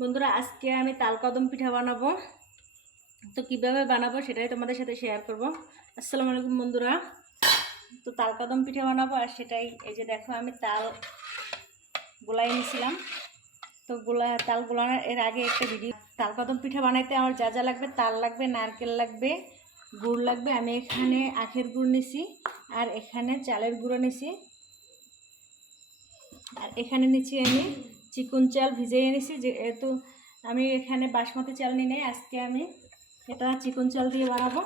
বন্ধুরা, আজকে আমি তালকদম পিঠা বানাবো। তো কিভাবে বানাবো সেটাই তোমাদের সাথে শেয়ার করব। আসসালামু আলাইকুম বন্ধুরা। তো তালকদম পিঠা বানাবো, আর সেটাই এই যে দেখো আমি তাল গোলাই নিয়েছিলাম। তো তাল গোলানোর এর আগে একটা ভিডিও। তালকদম পিঠা বানাইতে আমার যা যা লাগবে, তাল লাগবে, নারকেল লাগবে, গুড় লাগবে। আমি এখানে আখের গুড় নিছি, আর এখানে চালের গুঁড়ো নিছি, আর এখানে নিচ্ছি আমি চিকন চাল ভিজিয়ে নিছি। যেহেতু আমি এখানে বাসমতি চাল নিই নাই, আজকে আমি এটা চিকন চাল দিয়ে বানাবো।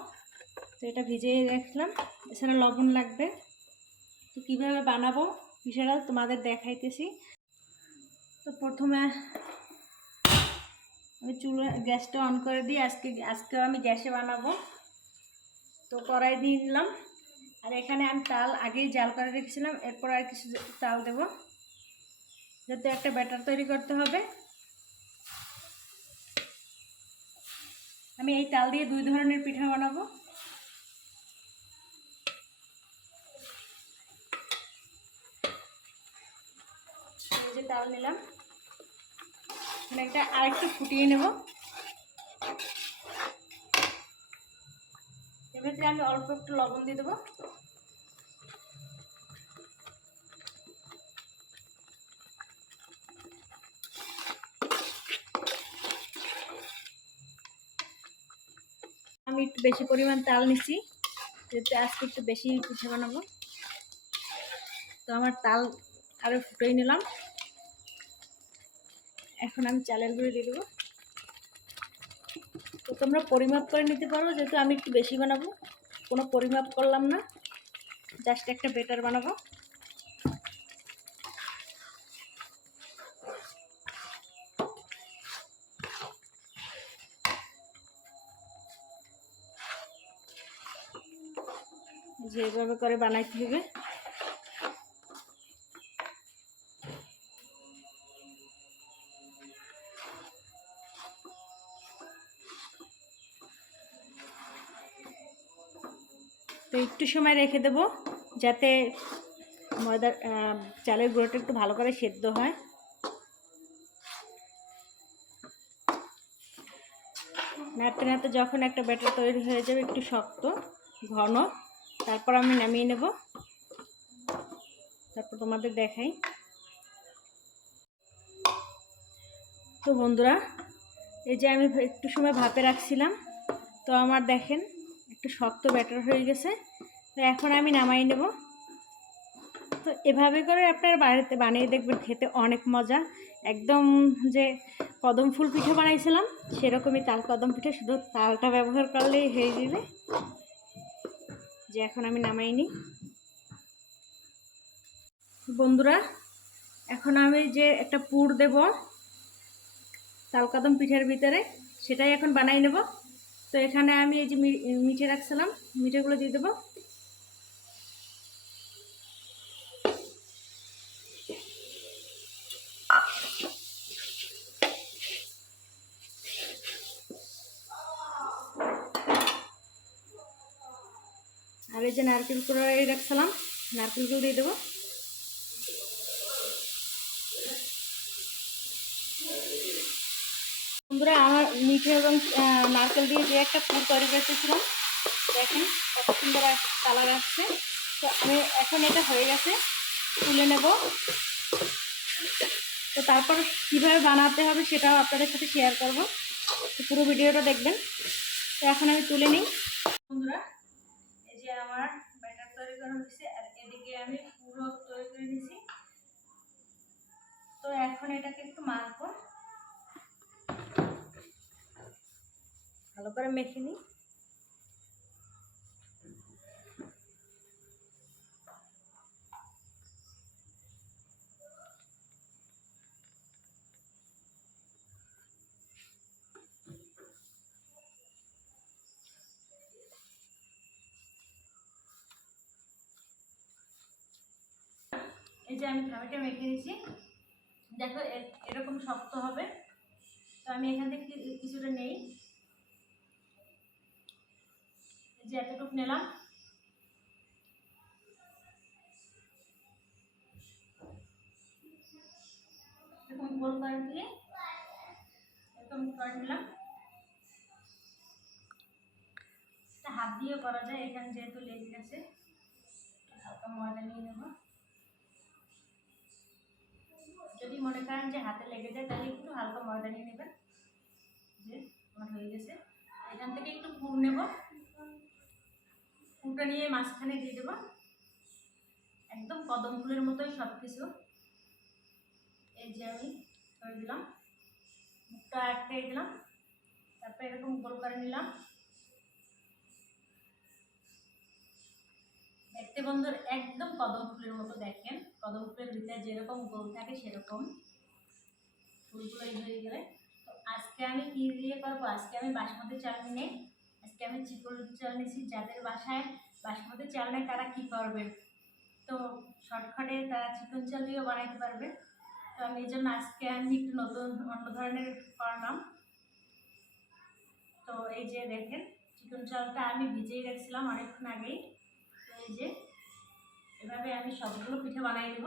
তো এটা ভিজিয়ে রাখলাম। এছাড়া লবণ লাগবে। তো কীভাবে বানাবো পিঠাটা তোমাদের দেখাইতেছি। তো প্রথমে আমি গ্যাসটা অন করে দিই। আজকেও আমি গ্যাসে বানাবো। তো কড়াই দিয়ে দিলাম, আর এখানে আমি তাল আগেই জাল করে রেখেছিলাম। এরপর আর কিছু তাল দেবো, যাতে একটা ব্যাটার তৈরি করতে হবে। আমি এই তাল দিয়ে দুই ধরনের পিঠা বানাবো। এই যে তাল নিলাম, মানে এটা আরেকটু ফুটিয়ে নেব। এক্ষেত্রে আমি অল্প একটু লবণ দিয়ে দেবো। আমি একটু বেশি পরিমাণ তাল নিচ্ছি, যেহেতু আজকে একটু বেশি পিঠা বানাবো। তো আমার তাল আরও ফুটিয়ে নিলাম। এখন আমি চালের গুঁড়ো দিয়ে দেবো। তো তোমরা পরিমাপ করে নিতে পারো, যেহেতু আমি একটু বেশি বানাবো। কোনো পরিমাপ করলাম না, জাস্ট একটা ব্যাটার বানাবো। যেভাবে করে বানাইতে হবে। তো একটু সময় রেখে দেবো, যাতে ময়দার চালের গুঁড়োটা একটু ভালো করে সেদ্ধ হয়। নাড়তে নাড়তে যখন একটা ব্যাটার তৈরি হয়ে যাবে, একটু শক্ত ঘন, তারপর আমি নামিয়ে নেব। তারপর তোমাদের দেখাই। তো বন্ধুরা, এই যে আমি একটু সময় ভাপে রাখছিলাম, তো আমার দেখেন একটু শক্ত ব্যাটার হয়ে গেছে। তো এখন আমি নামাই নেব। তো এভাবে করে আপনারা বাড়িতে বানিয়ে দেখবেন, খেতে অনেক মজা। একদম যে কদম ফুল পিঠা বানাইছিলাম সেরকমই তাল কদম পিঠা, শুধু তালটা ব্যবহার করলেই হয়ে যাবে। যে এখন আমি নামাই নিই। বন্ধুরা, এখন আমি যে একটা পুর দেব তালকদম পিঠার ভিতরে, সেটাই এখন বানাই নেব। তো এখানে আমি এই যে মিঠে রাখছিলাম, মিঠেগুলো দিয়ে দেবো। আর এই যে নারকেল কুড়াই রাখছিলাম, নারকেলগুলো দিয়ে দেবো। বন্ধুরা, আমার মিঠে এবং নারকেল দিয়ে যে একটা পুর তৈরি করতেছিলাম, দেখেন কত সুন্দর কালার আসছে। তো আমি এখন এটা হয়ে গেছে, তুলে নেব। তো তারপর কীভাবে বানাতে হবে সেটাও আপনাদের সাথে শেয়ার করব। তো পুরো ভিডিওটা দেখবেন। তো এখন আমি তুলে নিই। বন্ধুরা, এই যে আমার ব্যাটার তৈরি করা হয়েছে, আর এদিকে আমি পুরো তৈরি করে নিয়েছি। তো এখন এটাকে একটু মাখবো, ভালো করে মেখে নিই। এই যে আমি খামিটা মেখে নিয়েছি, দেখো এরকম শক্ত হবে। তো আমি এখান থেকে কিছুটা নেই, যে এতটুকু নিলাম। এরকম গোল করে দিয়ে একদম করে নিলাম। হাত দিয়ে করা যায়, এখানে যেহেতু লেগে গেছে হালকা ময়দা নিয়ে নেব। যদি মনে করেন যে হাতে লেগে যায় তাহলে একটু হালকা ময়দা নিয়ে নেবেন। যে আমার হয়ে গেছে, এখান থেকে একটু পুর নেব, পুরটা নিয়ে মাঝখানে দিয়ে দেবো। একদম কদম ফুলের মতোই সব কিছু। এই যে আমি করে দিলাম, মুখটা আটকে দিলাম, তারপরে এরকম গোল করে নিলাম। দেখতে বন্ধুর একদম কদম ফুলের মতো, দেখেন কদম ফুলের ভিতরে যেরকম গোল থাকে সেরকম ফুলগুলো হয়ে গেলে। তো আজকে আমি কি দিয়ে করবো, আজকে আমি বাসমতি চাল নিয়ে, আজকে আমি চিকন চাল নিয়েছি। যাদের বাসায় বাসমতি চাল নেই তারা কি করবেন, তো শর্টকাটে তারা চিকন চাল দিয়েও বানাইতে পারবে। তো আমি এই জন্য আজকে আমি একটু নতুন অন্য ধরনের করলাম। তো এই যে দেখেন চিকন চালটা আমি ভিজিয়ে রাখছিলাম অনেকক্ষণ আগেই। তো এই যে এভাবে আমি সবগুলো পিঠে বানাই দেব।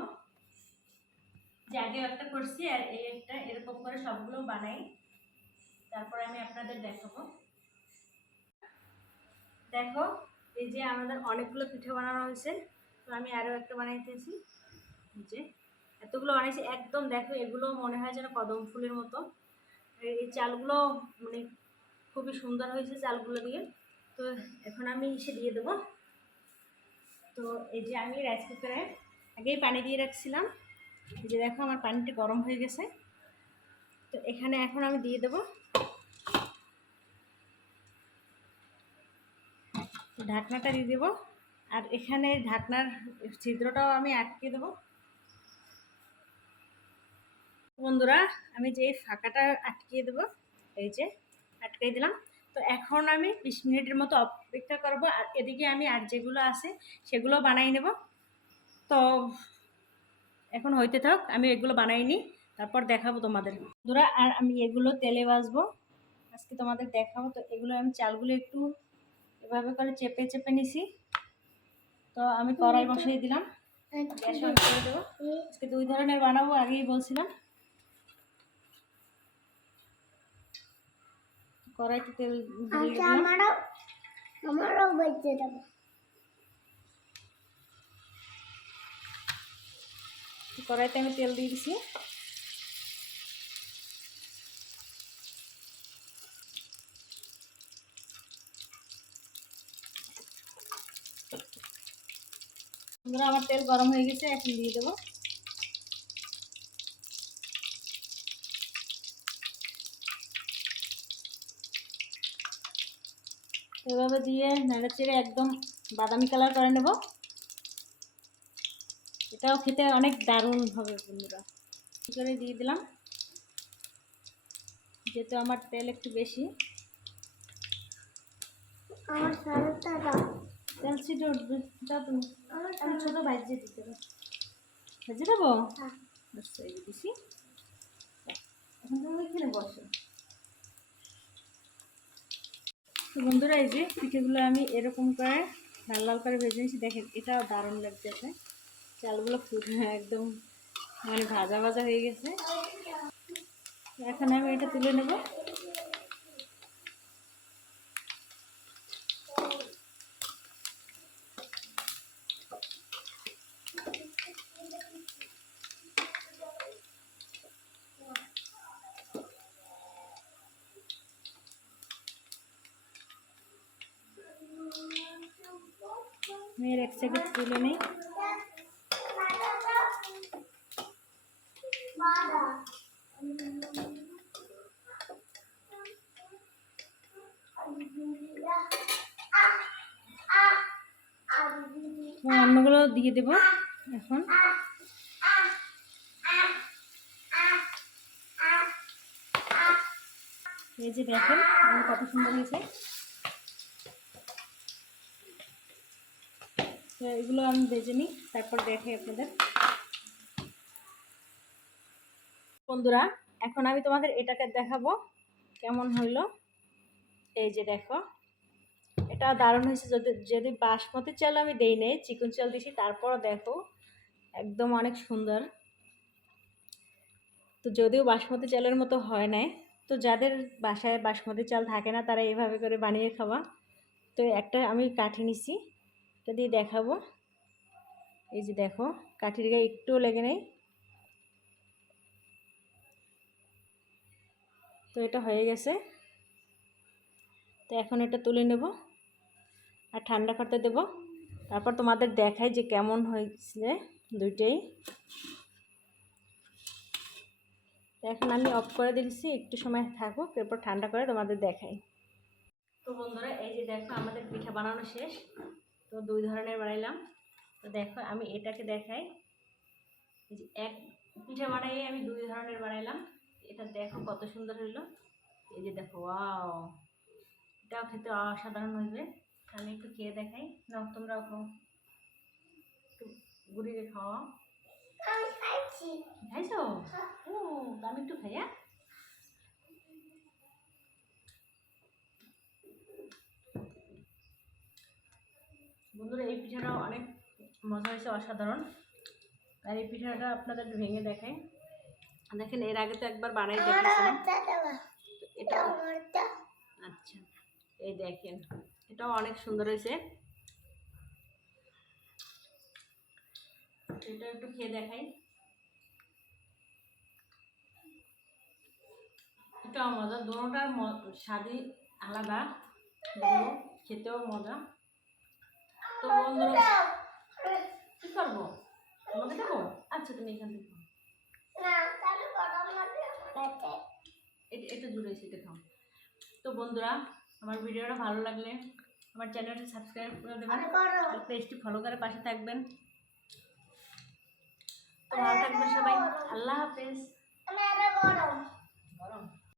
যে আগে একটা করছি আর এই একটা, এরকম করে সবগুলো বানাই, তারপরে আমি আপনাদের দেখাবো। দেখো এই যে আমাদের অনেকগুলো পিঠে বানানো হয়েছে, তো আমি আরও একটা বানাইতেছি। যে এতগুলো বানাইছি একদম, দেখো এগুলো মনে হয় যেন কদম ফুলের মতো। এই চালগুলো মানে খুবই সুন্দর হয়েছে চালগুলো দিয়ে। তো এখন আমি ইসে দিয়ে দেবো। তো এই যে আমি রাইস কুকারে আগেই পানি দিয়ে রাখছিলাম, এই যে দেখো আমার পানিটা গরম হয়ে গেছে। তো এখানে এখন আমি দিয়ে দেবো, ঢাকনাটা দিয়ে দেবো। আর এখানে ঢাকনার ছিদ্রটাও আমি আটকে দেবো। বন্ধুরা আমি যে ফাঁকাটা আটকিয়ে দেবো, এই যে আটকে দিলাম। তো এখন আমি 20 মিনিটের মতো অপেক্ষা করবো। আর এদিকে আমি আর যেগুলো আছে সেগুলো বানাই নেব। তো এখন হইতে থাক, আমি এগুলো বানাই নিই, তারপর দেখাবো তোমাদের। বন্ধুরা আর আমি এগুলো তেলে ভাজবো আজকে, তোমাদের দেখাবো। তো এগুলো আমি চালগুলো একটু এভাবে করে চেপে চেপে নিছি। তো আমি কড়াই বসিয়ে দিলাম, গ্যাস অন করে দেবো। আজকে 2 ধরনের বানাবো, আগেই বলছিলাম। কড়াইতে তেল দিয়ে দিলাম। আমারও বেঁচে যাবে। কড়াইতে আমি তেল দিয়ে দিছি। আমার তেল গরম হয়ে গেছে, এখন দিয়ে দেবো। এভাবে দিয়ে নেড়ে চেড়ে একদম বাদামি কালার করে নেব। এটাও খেতে অনেক দারুণ হবে বন্ধুরা। করে দিয়ে দিলাম, যেহেতু আমার তেল একটু বেশি। আমার সারাটা দাও। তেল ছিটে উঠবে, যাও তুমি। আমি ছোটো ভাজিয়ে দিতে দেবো, ভেজে দেবো। আচ্ছা এই দিছি, এখন তুমি এখানে বসো। তো বন্ধুরা এই যে পিঠেগুলো আমি এরকম করে লাল লাল করে ভেজে নিয়েছি, দেখেন এটাও দারুণ লাগতেছে। চালগুলো একদম মানে ভাজা ভাজা হয়ে গেছে। এখন আমি এটা তুলে নেব। মেয়ের এক সাইডে তুলে নেই। অন্যগুলো দিয়ে দেব এখন। এই যে দেখেন কত সুন্দর হয়েছে। তো এগুলো আমি ভেজে নিই, তারপর দেখাই আপনাদের। বন্ধুরা এখন আমি তোমাদের এটাকে দেখাবো কেমন হইলো। এই যে দেখো এটা দারুণ হয়েছে। যদি যদি বাসমতি চাল আমি দেই নেই, চিকন চাল দিছি, তারপরও দেখো একদম অনেক সুন্দর। তো যদিও বাসমতি চালের মতো হয় না, তো যাদের বাসায় বাসমতি চাল থাকে না তারা এইভাবে করে বানিয়ে খাওয়া। তো একটা আমি কাঠি নিছি, এটা দিয়ে দেখাবো। এই যে দেখো, কাঠির গায়ে একটুও লেগে নেই। তো এটা হয়ে গেছে। তো এখন এটা তুলে নেব আর ঠান্ডা করতে দেব, তারপর তোমাদের দেখাই যে কেমন হয়েছে দুইটাই। তো এখন আমি অফ করে দিয়েছি, একটু সময় থাকুক, এরপর ঠান্ডা করে তোমাদের দেখাই। তো বন্ধুরা এই যে দেখো আমাদের পিঠা বানানো শেষ। তো 2 ধরনের বানাইলাম। তো দেখো আমি এটাকে দেখাই, এই যে এক পিঠা বানাই আমি 2 ধরনের বানাইলাম। এটা দেখো কত সুন্দর হইলো। এই যে দেখো, ওয়াও, এটাও খেতে অসাধারণ হইবে। আমি একটু খেয়ে দেখাই, নাও তোমরাও খাও, একটু গুড়িয়ে খাওয়া। আমি খাইছি। খাইছো? ও, তো আমি একটু খাই। বন্ধুরা এই পিঠাটাও অনেক মজা হয়েছে, অসাধারণ। আর এই পিঠাটা আপনাদের একটু ভেঙে দেখাই। দেখেন এর আগে তো একবার বানাই দেখেছিলাম। এটা আচ্ছা, এই দেখেন এটাও অনেক সুন্দর হয়েছে। এটা একটু খেয়ে দেখাই। এটাও মজা, দুটোটার স্বাদই আলাদা, খেতেও মজা। তো বন্ধুরা কি করবো, তোমাকে দেবো? আচ্ছা তুমি এখান থেকে খাও। এটা জুড়ে সেটা খাও। তো বন্ধুরা আমার ভিডিওটা ভালো লাগলে আমার চ্যানেলটা সাবস্ক্রাইব করে দেবেন আর পেজটি ফলো করে পাশে থাকবেন। তো ভালো থাকবেন সবাই, আল্লাহ হাফেজ।